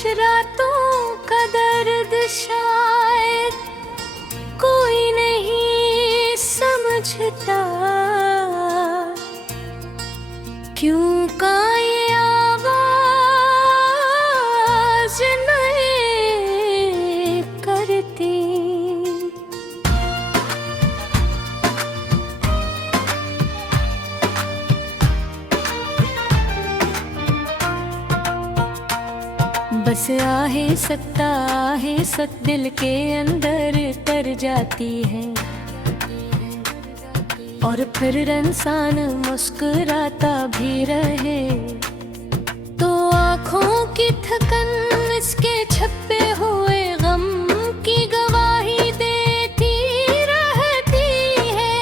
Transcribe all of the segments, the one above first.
कुछ रातों का दर्द शायद कोई नहीं समझता, क्यों का ये आवाज नहीं करती। बस आहे सख्त दिल के अंदर तर जाती है, और फिर इंसान मुस्कुराता भी रहे तो आँखों की थकन इसके छपे हुए गम की गवाही देती रहती है।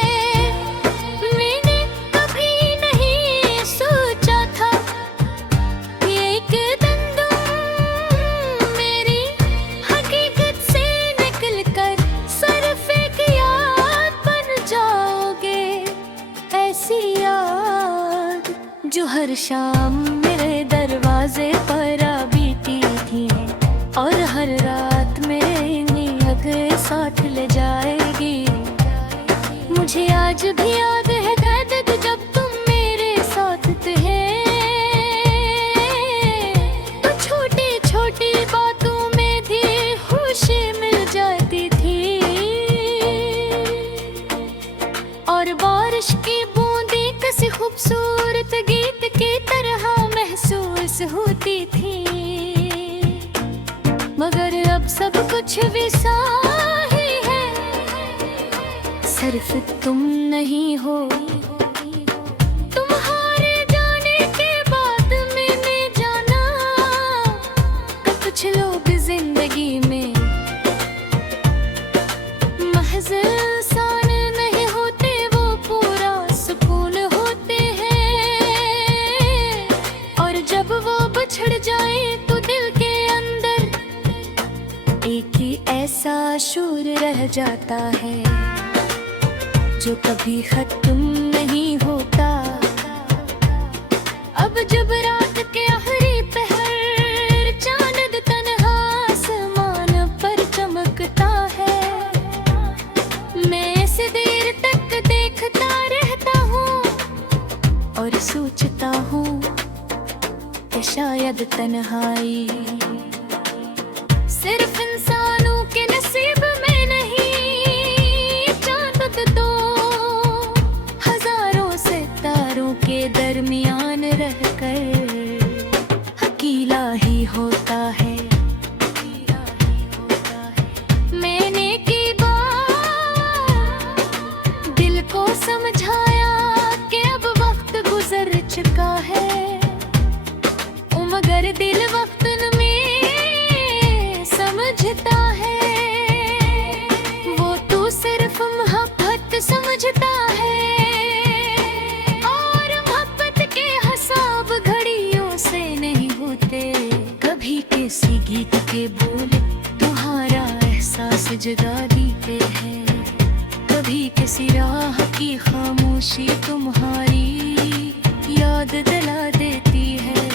मैंने कभी नहीं सोचा था ये एक दिन तुम मेरी हकीकत से निकल कर सिर्फ एक याद बन जाओगे। ऐसी याद जो हर शाम मेरे दरवाजे पर आ बीती थी, और हर रात मेरे नींद साथ ले जाएगी। मुझे आज भी याद है धड़कन जब तुम मेरे साथ थे, तो छोटी छोटी बातों में भी खुशी मिल जाती थी, और बारिश की बूंदें किसी खूबसूरत गीत की तरह महसूस होती थी। मगर अब सब कुछ वैसा ही है, सिर्फ तुम नहीं हो। तुम्हारे जाने के बाद मैंने जाना कि कुछ लोग जिंदगी में महज इंसान नहीं होते, वो पूरा सुकून होते हैं। और जब वो बिछड़ जाए तो दिल के अंदर एक ही ऐसा शूर रह जाता है जो कभी खत्म नहीं होता। अब जब रात के आखिरी पहर चांद तन्हा आसमान पर चमकता है, मैं इसे देर तक देखता रहता हूँ और सोचता हूँ कि शायद तन्हाई सिर्फ इंसानों के नसीब में नहीं, चांद तो हजारों सितारों के दरमियान रहकर अकेला ही होता है। मैंने की बात दिल को समझाया कि अब वक्त गुजर चुका है, मगर दिल वक्त समझता है। वो तो सिर्फ मोहब्बत समझता है, और मोहब्बत के हिसाब घड़ियों से नहीं होते। कभी किसी गीत के बोल तुम्हारा एहसास जगा देते हैं, कभी किसी राह की खामोशी तुम्हारी याद दिला देती है,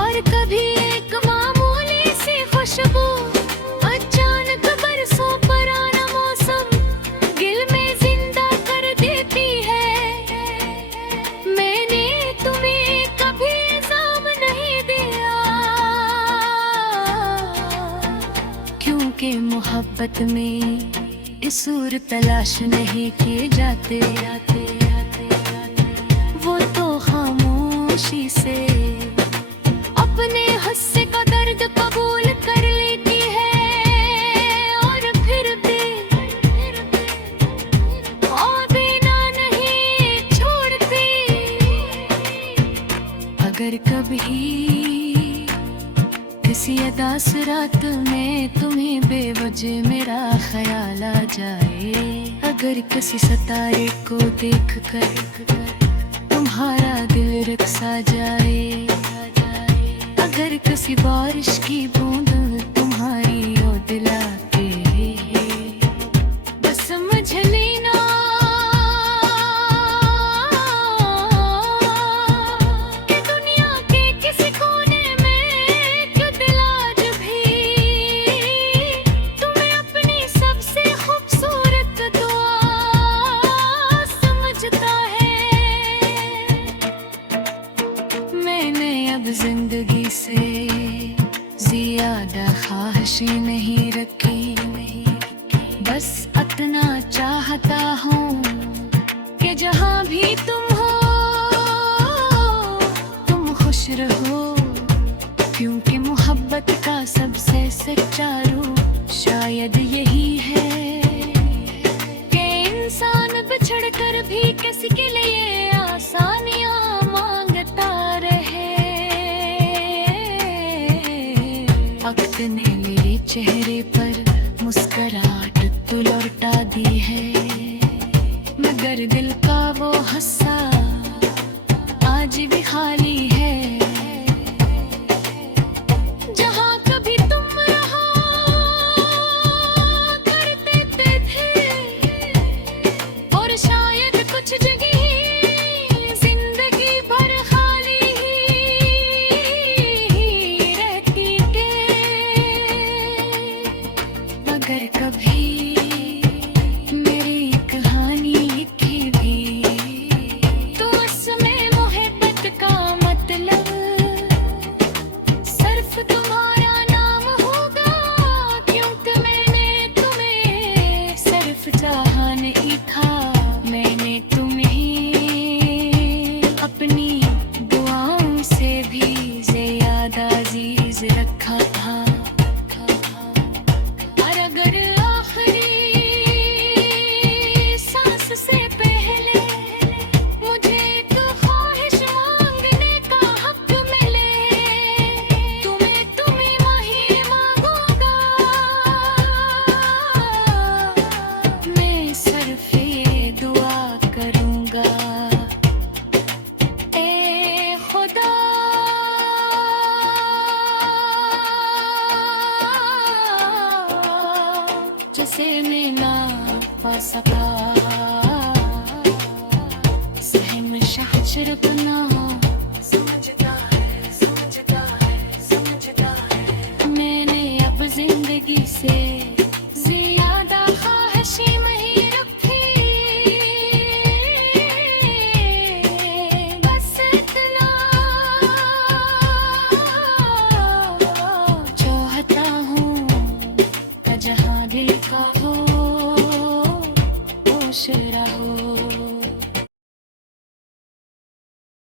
और कभी एक मामूली सी खुशबू अचानक बरसों पुराना मौसम दिल में जिंदा कर देती है। मैंने तुम्हें कभी इल्जाम नहीं दिया, क्योंकि मोहब्बत में इसूर तलाश नहीं किए जाते। वो तो खामोशी से अपने हिस्से का दर्द कबूल कर लेती है, और फिर भी और देना नहीं छोड़ती। अगर कभी किसी अदास रात में तुम्हें बेवजह मेरा ख्याल आ जाए, अगर किसी सितारे को देखकर तुम्हारा दिल रक्सा जाए, अगर किसी बारिश की बूंद तुम्हारी ओर दिलाते, बस समझ लेना कि दुनिया के किसी कोने में किसी के लिए आसानियां मांगता रहे। वक्त ने मेरे चेहरे पर मुस्कुराहट तो लौटा दी है, मगर दिल का वो हिस्सा आज भी खाली है। जहाँ कभी तुम रहा करते थे, और शायद कुछ जगह जिंदगी भर खाली ही रहती थी, मगर कभी मेरी कहानी लिखी भी तो उसमें मोहब्बत का मतलब सिर्फ तुम्हारा नाम होगा, क्योंकि मैंने तुम्हें सिर्फ चाहा नहीं था। मैंने तुम्हें अपनी दुआओं से भी ज्यादा अजीज रखा था। और अगर आखिरी सांस से पहले मुझे एक ख्वाहिश मांगने का हक मिले, तुम्हें वही मांगूंगा। मैं सिर्फ ये दुआ करूंगा, ए खुदा जिसे मैं ना पा सका, सहम शहर बना